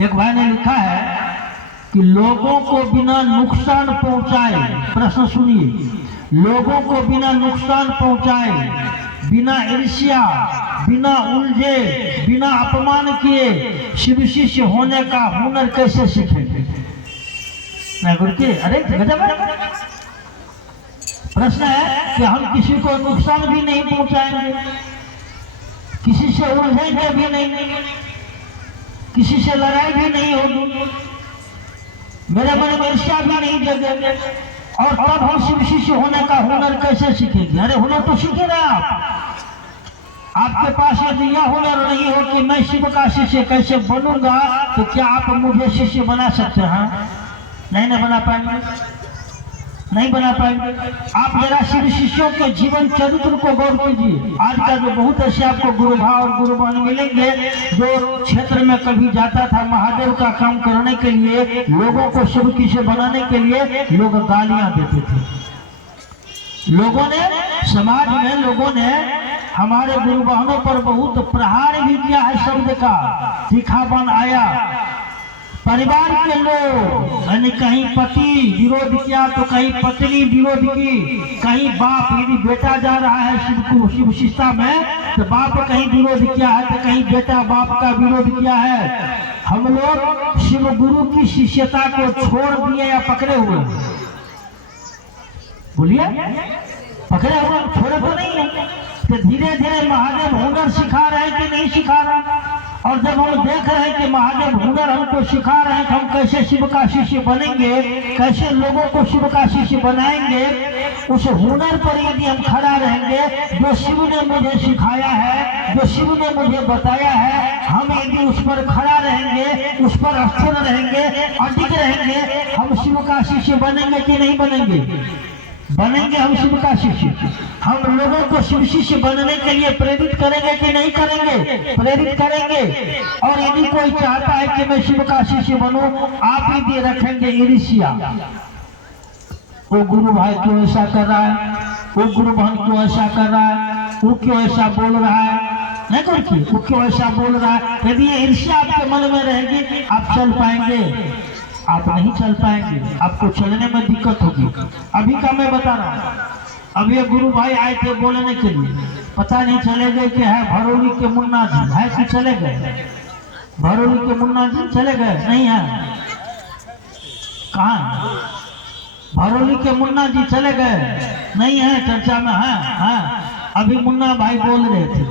एक भाई ने लिखा है कि लोगों को बिना नुकसान पहुंचाए, प्रश्न सुनिए, लोगों को बिना नुकसान पहुंचाए, बिना ईर्ष्या, बिना उलझे, बिना अपमान किए शिव शिष्य होने का हुनर कैसे सीखेंगे? नहीं गुरु के, अरे गजब है। प्रश्न है कि हम किसी को नुकसान भी नहीं पहुंचाएंगे, किसी से उलझेंगे भी नहीं, किसी से लड़ाई भी नहीं होगी, मेरे मन में ईर्ष्या भी नहीं जगेगी, और तब हम शिव शिष्य होने का हुनर कैसे सीखेंगे? अरे हुनर तो सीखे रहे आप। आपके पास यदि यह हुनर नहीं हो कि मैं शिव का शिष्य कैसे बनूंगा, तो क्या आप मुझे शिष्य बना सकते हैं? नहीं बना पाएंगे, नहीं बना पाएंगे। आप जरा शिव शिष्यों के जीवन चरित्र को गौर कीजिए। आजकल जो बहुत ऐसे आपको गुरु भाव और गुरु बन मिलेंगे जो क्षेत्र में कभी जाता था महादेव का काम करने के लिए, लोगों को शिव की से बनाने के लिए, लोग गालियां देते थे। लोगों ने, समाज में लोगों ने हमारे गुरु बहनों पर बहुत प्रहार भी किया है शब्द का, तीखापन आया। परिवार के लोग, यानी कहीं पति विरोध किया तो कहीं पत्नी विरोध की, कहीं बाप, यदि बेटा जा रहा है शिव शिष्यता में तो बाप कहीं विरोध किया है, तो कहीं बेटा बाप का विरोध किया है। हम लोग शिव गुरु की शिष्यता को छोड़ दिए या पकड़े हुए? बोलिए, पकड़े हुए, छोड़े तो नहीं है। तो धीरे धीरे महादेव हुनर सिखा रहे हैं कि नहीं सिखा रहे? और जब हम देख रहे हैं कि महादेव हुनर हमको सिखा रहे हैं कि हम कैसे शिव का शिष्य बनेंगे, कैसे लोगों को शिव का शिष्य बनाएंगे, उस हुनर पर यदि हम खड़ा रहेंगे, जो शिव ने मुझे सिखाया है, जो शिव ने मुझे बताया है, हम यदि उस पर खड़ा रहेंगे, उस पर स्थिर रहेंगे, अडिग रहेंगे, हम शिव का शिष्य बनेंगे कि नहीं बनेंगे? बनेंगे हम शिव का शिष्य। हम लोगों को शिव शिष्य बनने के लिए प्रेरित करेंगे कि नहीं करेंगे? प्रेरित करेंगे। और यदि कोई चाहता है कि मैं शिव का शिष्य बनूं, आप यदि रखेंगे ईर्ष्या, वो गुरु भाई क्यों ऐसा कर रहा है, वो गुरु बहन क्यों ऐसा कर रहा है, वो क्यों ऐसा बोल रहा है, नहीं करके वो क्यों ऐसा बोल रहा है, यदि ये ईर्ष्या आपके मन में रहेगी, आप चल पाएंगे? आप नहीं चल पाएंगे, आपको चलने में दिक्कत होगी। अभी का मैं बता रहा हूँ, अब ये गुरु भाई आए थे बोलने के लिए, पता नहीं चले गए कि है भरौली के मुन्ना जी, है कि चले गए? भरौली के मुन्ना जी चले गए? नहीं है, कहाँ? भरौली के मुन्ना जी चले गए? नहीं है, चर्चा में है। अभी मुन्ना भाई बोल रहे थे,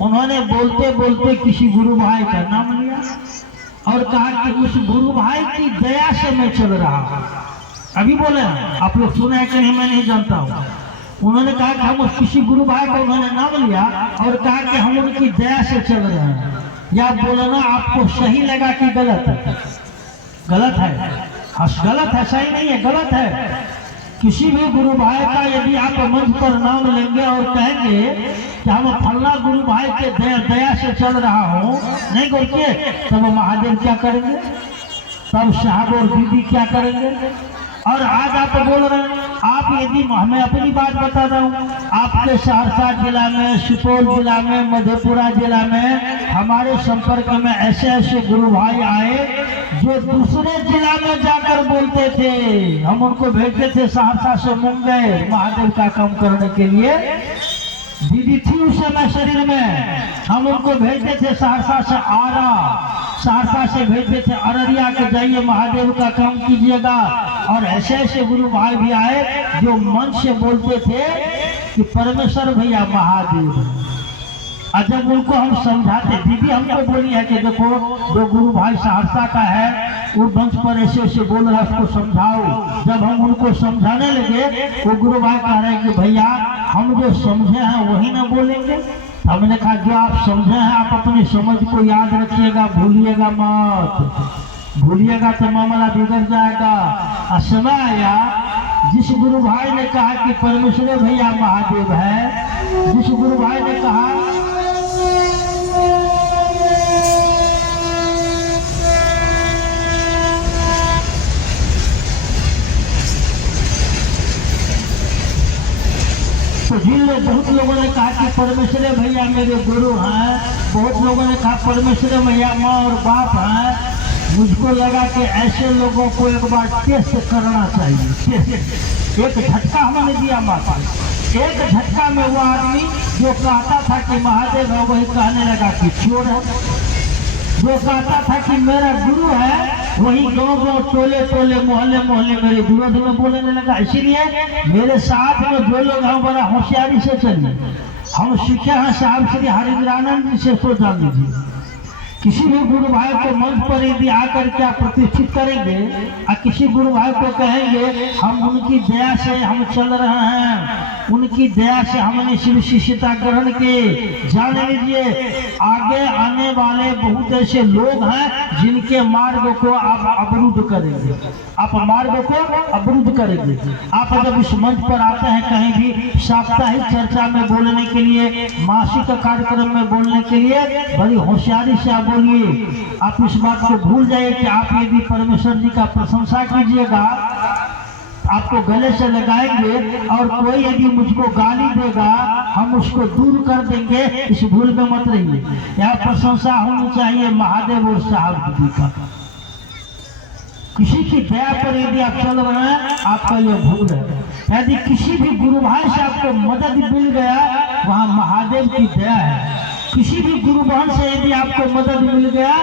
उन्होंने बोलते बोलते किसी गुरु भाई का नाम लिया और कहा कि उस गुरु भाई की दया से मैं चल रहा हूं। अभी बोले, आप लोग सुने हैं कि नहीं मैं नहीं जानता हूं। उन्होंने कहा कि हम उस किसी गुरु भाई को उन्होंने नाम लिया और कहा कि हम उनकी दया से चल रहे हैं। या बोलना आपको सही लगा कि गलत है? गलत है, गलत है, सही नहीं है, गलत है। किसी भी गुरु भाई का यदि आप मंच पर नाम लेंगे और कहेंगे कि हम फल्ला गुरु भाई के दया से चल रहा हूँ, नहीं बोलते, तब महादेव क्या करेंगे? तब साहब और दीदी क्या करेंगे? और आज आप बोल रहे हैं, आप यदि, मैं अपनी बात बता रहा हूँ, आपके सहरसा जिला में, सुपौल जिला में, मधेपुरा जिला में हमारे संपर्क में ऐसे ऐसे गुरु भाई आए जो दूसरे जिला में जाकर बोलते थे। हम उनको भेजते थे सहरसा से मुंगेर महादेव का काम करने के लिए, दीदी थी उस समय शरीर में, हम उनको भेजते थे सहरसा से आरा, सहरसा से भेजते थे अररिया के, जाइए महादेव का काम कीजिएगा। और ऐसे ऐसे गुरु भाई भी आए जो मन से बोलते थे कि परमेश्वर भैया महादेव। और जब उनको हम समझाते, दीदी हमको बोली है कि देखो जो गुरु भाई सहरसा का है वो मंच पर ऐसे ऐसे बोल रहा है, उसको समझाओ। जब हम उनको समझाने लगे, वो गुरु भाई कह रहे हैं कि भैया हम जो समझे हैं वही ना बोलेंगे। हमने कहा जो आप समझे हैं आप अपनी समझ को याद रखिएगा, भूलिएगा मत, भूलिएगा तो मामला बिगड़ जाएगा। और समय आया, जिस गुरु भाई ने कहा कि परमेश्वर भैया महादेव है, जिस गुरु भाई ने कहा तो जिन बहुत लोगों ने कहा कि परमेश्वर भैया मेरे गुरु हैं, बहुत लोगों ने कहा परमेश्वर भैया माँ और बाप हैं, मुझको लगा कि ऐसे लोगों को एक बार टेस्ट करना चाहिए। एक झटका हमने दिया मात्र, एक झटका में वो आदमी जो कहता था कि महादेव है वही कहने लगा कि चोर है, जो कहता था कि मेरा गुरु है वही गाँव गाँव टोले टोले मोहल्ले मोहल्ले मेरे विरोध में बोलने लगा। इसीलिए मेरे साथ में जो लोग हैं बड़ा होशियारी से चलिए। हम सीखे हैं साहब श्री हरिंद्रानंद जी से, तो जान लीजिए किसी भी गुरु भाई को मंच पर यदि आकर के आप प्रतिष्ठित करेंगे और किसी गुरु भाई को कहेंगे हम उनकी दया से हम चल रहे हैं, उनकी दया से हमने शिव शिष्यता ग्रहण की, जान लीजिए आगे आने वाले बहुत ऐसे लोग हैं जिनके मार्ग को आप अवरुद्ध करेंगे, आप मार्ग को अवरुद्ध करेंगे। आप जब इस मंच पर आते हैं कहीं भी साप्ताहिक चर्चा में बोलने के लिए, मासिक कार्यक्रम में बोलने के लिए, बड़ी होशियारी से आप बोलिए। आप इस बात को भूल जाइए कि आप यदि परमेश्वर जी का प्रशंसा कीजिएगा आपको गले से लगाएंगे और कोई यदि मुझको गाली देगा हम उसको दूर कर देंगे, इस भूल में मत रहिए। यह प्रशंसा होनी चाहिए महादेव और साहब जी का। किसी की दया पर यदि आप चल रहे हैं आपका यह भूल है। यदि किसी भी गुरु भाई से आपको मदद मिल गया वहाँ महादेव की दया है। किसी भी गुरु बहन से यदि आपको मदद मिल गया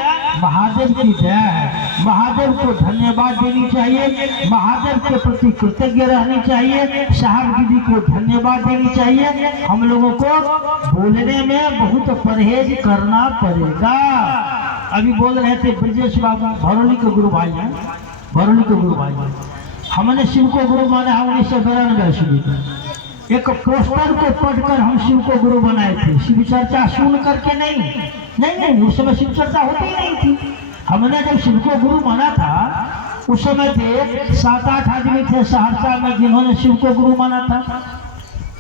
महादेव की दया है। महादेव को धन्यवाद देनी चाहिए, महादेव के प्रति कृतज्ञ रहनी चाहिए, साहब दीदी को धन्यवाद देनी चाहिए। हम लोगों को बोलने में बहुत परहेज करना पड़ेगा। अभी बोल रहे थे ब्रजेश बाबू, भरौली के गुरु भाई हैं, भरौली के गुरु भाई हैं। हमने शिव को गुरु माना है 1992 ईस्वी में। एक पोस्टर को पढ़कर हम शिव को गुरु बनाए थे, शिव चर्चा सुन करके नहीं, उस समय शिव चर्चा होती ही नहीं थी। हमने जब शिव को गुरु माना था उस समय थे 7-8 आदमी थे सहरसा में जिन्होंने शिव को गुरु माना था।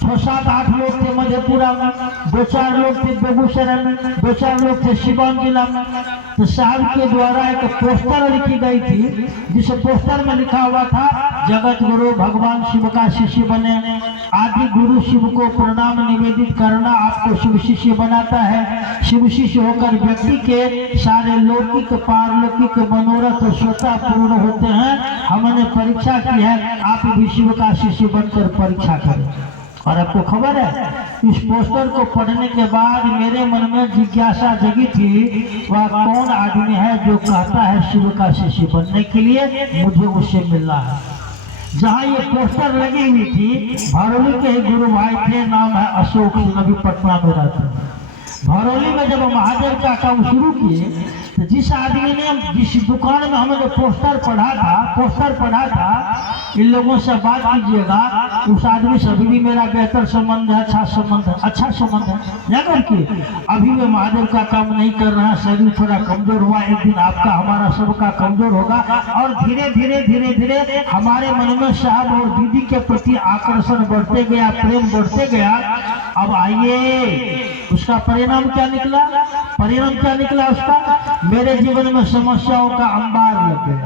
6-7-8 लोग थे मधेपुरा में, 2-4 लोग थे बेगूसराय में, 2-4 लोग थे सिवान जिला में। तो साहब के द्वारा एक पोस्टर लिखी गई थी जिस पोस्टर में लिखा हुआ था जगत गुरु भगवान शिव का शिष्य बने, आदि गुरु शिव को प्रणाम निवेदित करना आपको शिव शिष्य बनाता है। शिव शिष्य होकर व्यक्ति के सारे लौकिक पारलौकिक मनोरथ स्वतः पूर्ण होते हैं। हमने परीक्षा की है, आप भी शिव का शिष्य बनकर परीक्षा करें। और आपको खबर है इस पोस्टर को पढ़ने के बाद मेरे मन में जिज्ञासा जगी थी वह कौन आदमी है जो कहता है शिव का शिष्य बनने के लिए मुझे उससे मिलना है। जहाँ ये पोस्टर लगी हुई थी भरौली के ही गुरु भाई थे, नाम है अशोक सिंह, अभी पटना में रहते हैं। भरौली में जब महादेव का काम शुरू किए तो जिस आदमी ने जिस दुकान में हमने पोस्टर पढ़ा था इन लोगों से बात कीजिएगा, उस आदमी से अभी भी मेरा बेहतर संबंध है, अच्छा संबंध है। जाकर के अभी भी महादेव का काम नहीं कर रहा, शरीर थोड़ा कमजोर हुआ, एक दिन आपका हमारा सबका कमजोर होगा और धीरे धीरे हमारे मन में साहब और दीदी के प्रति आकर्षण बढ़ते गया, प्रेम बढ़ते गया। अब आइए उसका परिणाम क्या निकला उसका, मेरे जीवन में समस्याओं का अंबार लग गया।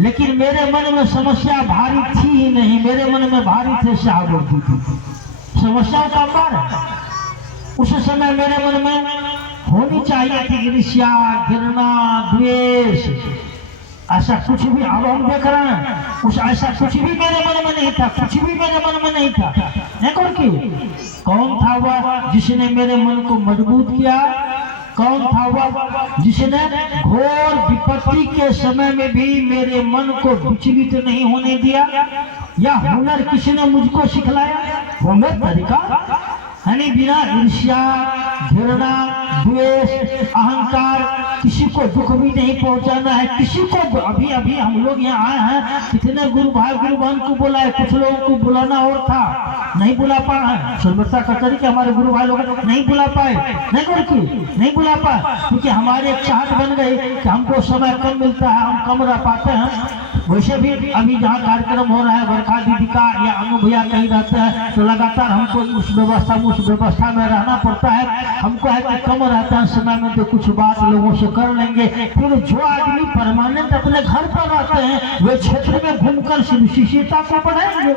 लेकिन मेरे मन में समस्या भारी थी ही नहीं, मेरे मन में भारी थे साहब और दीदी, समस्याओं का अंबार है। उस समय मेरे मन में होनी चाहिए थी ईर्ष्या, घृणा, द्वेष, ऐसा कुछ भी अब हम देख रहे हैं उस ऐसा कुछ भी मेरे मन में नहीं था, कुछ भी मेरे मन में नहीं था। कौन था वह जिसने मेरे मन को मजबूत किया? कौन था वह जिसने घोर विपत्ति के समय में भी मेरे मन को विचलित नहीं होने दिया? या हुनर किसने मुझको सिखलाया? हुनर तरीका यानी बिना ईर्ष्या, घृणा, द्वेष, अहंकार, किसी को दुख भी नहीं पहुंचाना है, किसी को। अभी हम लोग यहाँ आए हैं, कितने गुरु भाई गुरु बहन को बुला है, कुछ लोगों को बुलाना और था, नहीं बुला पाए। सुरक्षा कचहरी के हमारे गुरु भाई लोग नहीं बुला पाए, नहीं बुला पाए क्योंकि हमारे एक चाहत बन गई कि हमको समय कम मिलता है, हम कम रह पाते हैं। वैसे भी अभी जहाँ कार्यक्रम हो रहा है वर्षा दीदी का या अनु भैया कहीं रहते हैं तो लगातार हमको उस व्यवस्था में रहना पड़ता है। हमको है कि कम रहता है समय में तो कुछ बात लोगों से कर लेंगे। फिर जो आदमी परमानेंट अपने घर पर रहते हैं वे क्षेत्र में घूमकर शिष्यता को बढ़ाएंगे।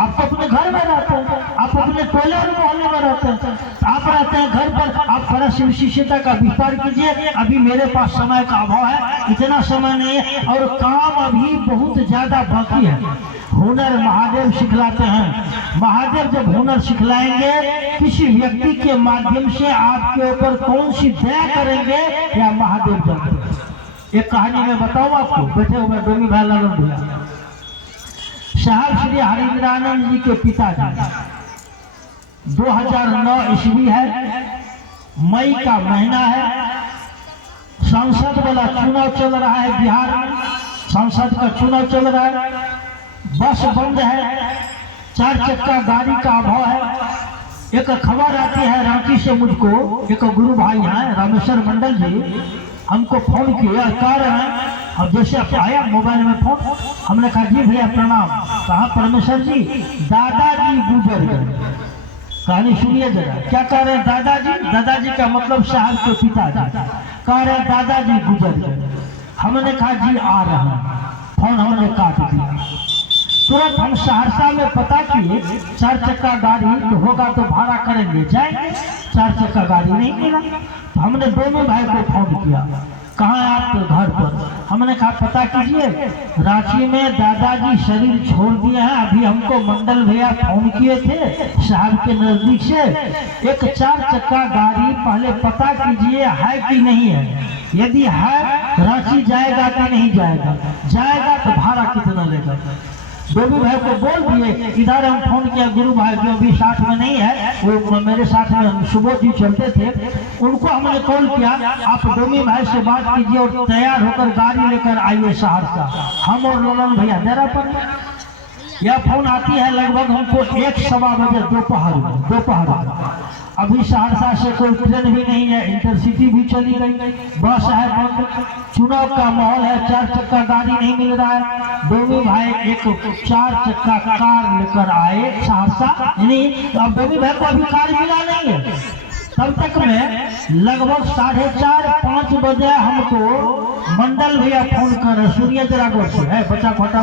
आप तो अपने घर में रहते हैं, आप अपने टोले और मोहल्ले में रहते हैं, आप रहते हैं घर पर, आप थोड़ा शिष्यता का विस्तार कीजिए। अभी मेरे पास समय का अभाव है, इतना समय नहीं है और काम अभी बहुत ज्यादा बाकी है। हुनर महादेव सिखलाते हैं। महादेव जब हुनर सिखलाएंगे, किसी व्यक्ति के माध्यम से आपके ऊपर कौन सी दया करेंगे या महादेव जानते हैं। एक कहानी में बताऊं आपको, बैठे हुए डोमी भाई लालन भैया साहब श्री हरिंद्रानंद जी के पिताजी 2009 ईस्वी है, मई का महीना है, संसद वाला चुनाव चल रहा है बिहार में, संसद का चुनाव चल रहा है, बस बंद है, 4 चक्का गाड़ी का अभाव है। एक खबर आती है रांची से, मुझको एक गुरु भाई हैं रामेश्वर मंडल जी हमको फोन किया, कह रहे हैं अब जैसे आया मोबाइल में फोन, हमने कहा जी भैया प्रणाम। कहा परमेश्वर जी दादाजी गुजर गए। कहानी सुनिए जरा, क्या कह रहे हैं दादाजी? दादाजी का मतलब साहब के पिताजी। कह रहे हैं दादाजी गुजर गए। हमने कहा जी आ रहे हैं, फोन हमने काट दिया। तुरंत हम सहरसा में पता किए, 4 चक्का गाड़ी तो होगा तो भाड़ा करेंगे, जाएंगे। 4 चक्का गाड़ी नहीं मिला तो हमने दोनों भाई को फोन किया, कहाँ है आप? तो घर पर। हमने कहा पता कीजिए, रांची में दादाजी शरीर छोड़ दिए हैं। अभी हमको मंडल भैया फोन किए थे साहब के नजदीक से, एक 4 चक्का गाड़ी पहले पता कीजिए है कि नहीं है। यदि है रांची जाएगा कि नहीं जाएगा, जाएगा तो भाड़ा कितना लेगा। डोमी भाई को बोल दिए, इधर हम फोन किया गुरु भाई जो अभी साथ में नहीं है, वो मेरे साथ में सुबोध जी चलते थे, उनको हमने कॉल किया, आप डोमी भाई से बात कीजिए और तैयार होकर गाड़ी लेकर आइए सहरसा। हम और ललन भैया डेरा पर। यह फोन आती है लगभग हमको 1-1:15 बजे दोपहर। अभी सहरसा से कोई ट्रेन भी नहीं है, इंटरसिटी भी चली गई, बस है बंद, चुनाव का माहौल है, 4 चक्का गाड़ी नहीं मिल रहा है। डोमी भाई एक 4 चक्का कार लेकर आए सहरसा, यानी अब डोमी भाई को अभी कार मिला नहीं है। तब तक में लगभग 4:30-5 बजे हमको मंडल भैया फोन कर रहे, सुनिए जरा गौर से, है बच्चा खोटा,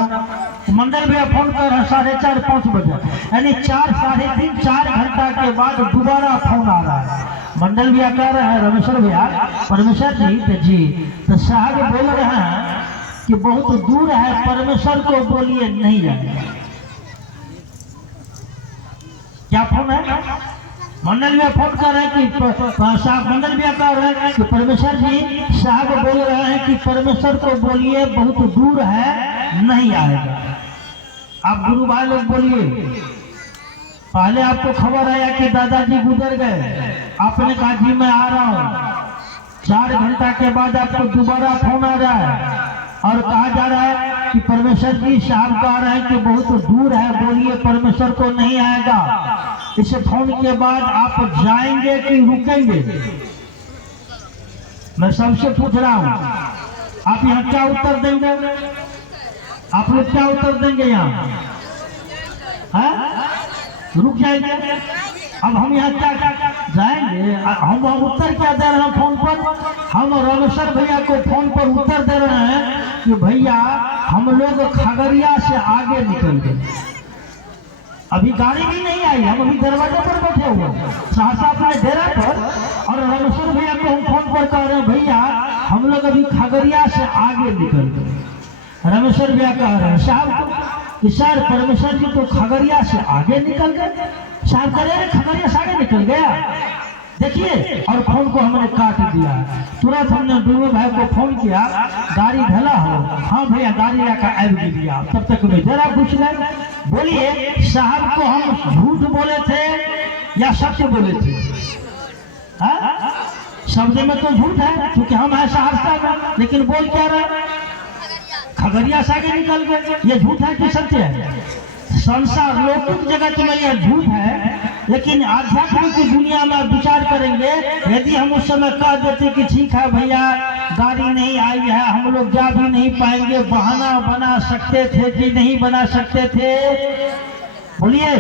मंडल भैया फोन कर रहे 4:30-5 बजे, यानी 4-3.5-4 घंटा के बाद दोबारा फोन आ रहा है। मंडल भैया कह रहे हैं रामेश्वर भैया, परमेश्वर जी तो साहब बोल रहे हैं कि बहुत दूर है, परमेश्वर को बोलिए नहीं जाए। क्या फोन है? मंडल भैया फोन कर रहे हैं कि साहब, मंडल भैया कह रहे हैं कि परमेश्वर जी साहब बोल रहे हैं कि परमेश्वर को बोलिए बहुत दूर है, नहीं आएगा। आप गुरु भाई लोग बोलिए, पहले आपको खबर आया कि दादाजी गुजर गए, आपने कहा जी मैं आ रहा हूँ, 4 घंटा के बाद आपको दोबारा फोन आ रहा है और कहा जा रहा है कि परमेश्वर जी साहब कह रहे हैं कि बहुत दूर है, बोलिए परमेश्वर को नहीं आएगा। इस फोन के बाद आप जाएंगे कि रुकेंगे? मैं सबसे पूछ रहा हूं, आप यहाँ क्या उत्तर देंगे? आप लोग क्या उत्तर देंगे यहाँ? रुक जाएंगे? अब हम यहाँ क्या जाएंगे? हम उत्तर क्या दे रहे हैं फोन पर? हम रामेश्वर भैया को फोन पर उत्तर दे रहे हैं कि भैया हम लोग खगड़िया से आगे निकल गए, अभी गाड़ी भी नहीं आई, हम अभी दरवाजे पर बैठे हुए सहरसा अपने डेरा पर, और रामेश्वर भैया को हम फोन पर कह रहे हैं भैया हम लोग अभी खगड़िया से आगे निकल गए। रामेश्वर भैया कह रहे हैं साहब कि सर परमेश्वर जी तो खगड़िया से आगे निकल गए। साहब कह रहे हैं खगड़िया से आगे निकल गया, देखिए, और फोन को हमने काट दिया। तुरंत हमने डोमी भाई को फोन किया, गाड़ी ढला हो? हाँ भैया गाड़ी लेकर आग दिया। तब तक में जरा पूछ रहे, बोलिए साहब को हम झूठ बोले थे या सत्य बोले थे? शब्द में तो झूठ है क्योंकि हम है सहरसा में, लेकिन बोल क्या रहे? खगड़िया से आगे निकल गए। ये झूठ है कि सत्य है? संसार लौकिक जगत में यह झूठ है, लेकिन आध्यात्मिक दुनिया में विचार करेंगे, यदि हम उस समय कह देते कि ठीक है भैया गाड़ी नहीं आई है, हम लोग जा भी नहीं पाएंगे, बहाना बना सकते थे कि नहीं बना सकते थे? बोलिए।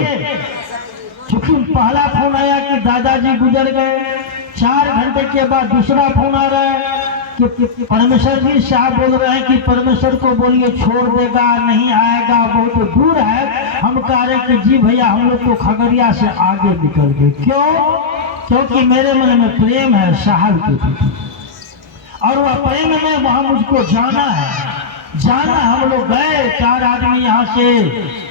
चूंकि पहला फोन आया कि दादाजी गुजर गए, 4 घंटे के बाद दूसरा फोन आ रहा है कि परमेश्वर जी साहब बोल रहे हैं कि परमेश्वर को बोलिए छोड़ देगा, नहीं आएगा, बहुत दूर है। हम कह रहे कि जी भैया हम लोग तो खगड़िया से आगे निकल गए। क्यों? क्योंकि मेरे मन में प्रेम है साहब के प्रति, और वह प्रेम में वहां मुझको जाना है। हम लोग गए, 4 आदमी यहाँ से,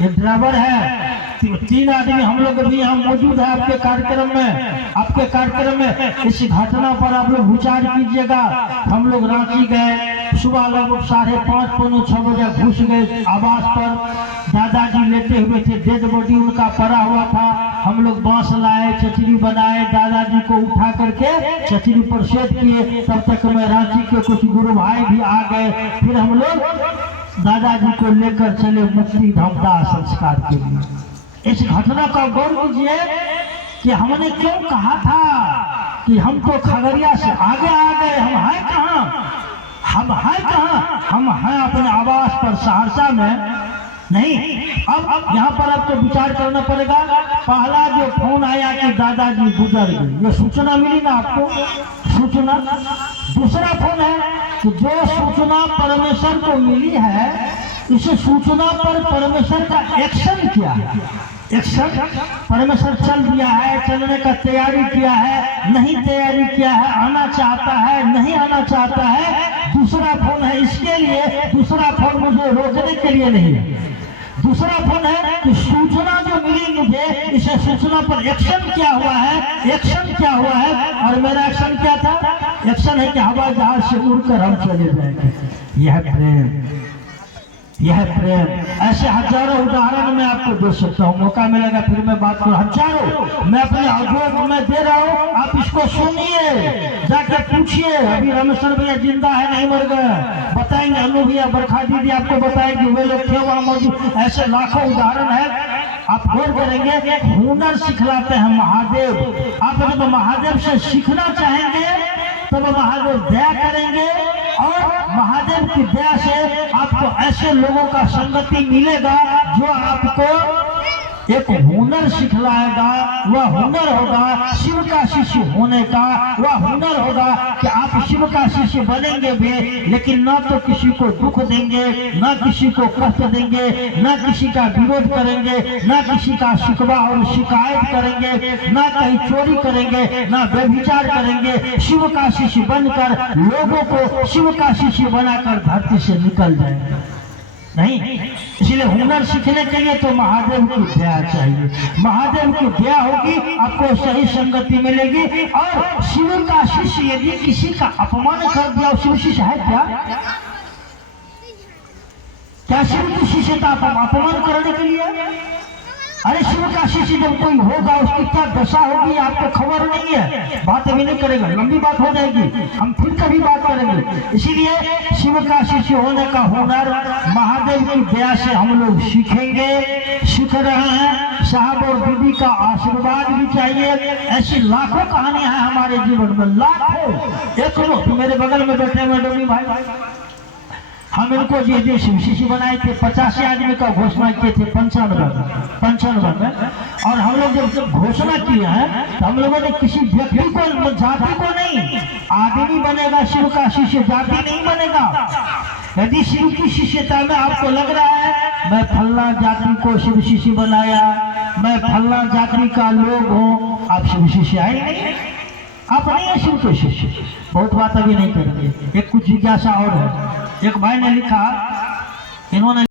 एक ड्राइवर है, 3 आदमी हम लोग भी यहाँ मौजूद है आपके कार्यक्रम में। इस घटना पर आप लोग विचार कीजिएगा। हम लोग रांची गए, सुबह लगभग 5:30 पौने 6 बजे घुस गए आवास पर। दादाजी लेटे हुए थे, डेड बॉडी उनका पड़ा हुआ था। हम लोग बांस लाए, चचरी बनाए, दादाजी को उठा करके चचरी पर सेट किए। तब तक में रांची के कुछ गुरु भाई भी आ गए। फिर हम लोग दादाजी को लेकर चले मुक्ति धाम दाह संस्कार के लिए। इस घटना का गौर कीजिए कि हमने क्यों कहा था कि हम तो खगड़िया से आगे आ गए। हम हैं कहाँ? हम हैं अपने आवास पर सहरसा में नहीं। अब यहाँ पर आपको विचार करना पड़ेगा। पहला जो फोन आया कि दादाजी गुजर गए, ये सूचना मिली ना आपको, सूचना। दूसरा फोन है कि जो सूचना परमेश्वर को मिली है, इस सूचना पर परमेश्वर का एक्शन क्या है। एक्शन परमेश्वर चल दिया है, चलने का तैयारी किया है, नहीं तैयारी किया है, आना चाहता है, नहीं आना चाहता है। दूसरा फोन है इसके लिए, दूसरा फोन मुझे रोकने के लिए नहीं है। दूसरा फोन है कि सूचना जो मिली मुझे, इस सूचना पर एक्शन क्या हुआ है, एक्शन क्या हुआ है। और मेरा एक्शन क्या था? एक्शन है कि हवाई जहाज से उड़कर हम चले जाएंगे। यह प्रेम, यह प्रेम। ऐसे हजारों उदाहरण मैं आपको दे सकता हूँ, मौका मिलेगा फिर मैं बात करूँ। हजारों मैं अपने अनुभव में दे रहा हूँ, आप इसको सुनिए, जाकर पूछिए। अभी रमेश्वर भैया जिंदा है, नहीं मर गए, बताएंगे। अनु भैया, बरखा दीदी आपको बताएंगे, वे लोग थे वहां मौजूद। ऐसे लाखों उदाहरण है। आप गौर करेंगे, हुनर सिखलाते हैं महादेव। आप जब महादेव से सीखना चाहेंगे तब महादेव दया करेंगे, और महादेव की दया से आपको ऐसे लोगों का संगति मिलेगा जो आपको एक हुनर सिखलाएगा। वह हुनर होगा शिव का शिष्य होने का। वह हुनर होगा कि आप शिव का शिष्य बनेंगे भी, लेकिन न तो किसी को दुख देंगे, न किसी को कष्ट देंगे, न किसी का विरोध करेंगे, न किसी का शिकवा और शिकायत करेंगे, न कहीं चोरी करेंगे, न व्यभिचार करेंगे। शिव का शिष्य बनकर लोगों को शिव का शिष्य बनाकर धरती से निकल जाएंगे। नहीं, इसलिए हुनर सीखने के लिए तो महादेव की दया चाहिए। महादेव की दया होगी, आपको सही संगति मिलेगी। और शिव का शिष्य यदि किसी का अपमान कर दिया, शिव शिष्य है क्या? क्या शिव की शिष्यता अपमान करने के लिए? अरे शिव का शिष्य जब कोई होगा, उसकी क्या दशा होगी आपको खबर नहीं है। बात अभी नहीं करेगा, लंबी बात हो जाएगी, हम फिर कभी बात करेंगे। इसीलिए शिव का शिष्य होने का हुनर महादेव की दया से हम लोग सीखेंगे, सीख रहे हैं। साहब और दीदी का आशीर्वाद भी चाहिए। ऐसी लाखों कहानियां हैं हमारे जीवन में, लाखों। एक लोग मेरे बगल में बैठे हुए डोमी भाई, हम इनको जो शिवशिष्य बनाए थे, 85 आदमी का घोषणा किए थे 95 में। और हम लोग जब घोषणा किए हैं तो हम लोगों ने किसी व्यक्ति को, जाति को नहीं, आदमी बनेगा शिव का शिष्य, जाति नहीं बनेगा। यदि शिव की शिष्यता में आपको लग रहा है मैं फल्ला जाति को शिव शिष्य बनाया, मैं फल्ला जाति का लोग हूँ, आप शिव शिष्य आए नहीं, आप नहीं है शिव के शिष्य। बहुत बात अभी नहीं करेंगे। एक कुछ जिज्ञासा और है। एक भाई ने लिखा, इन्होंने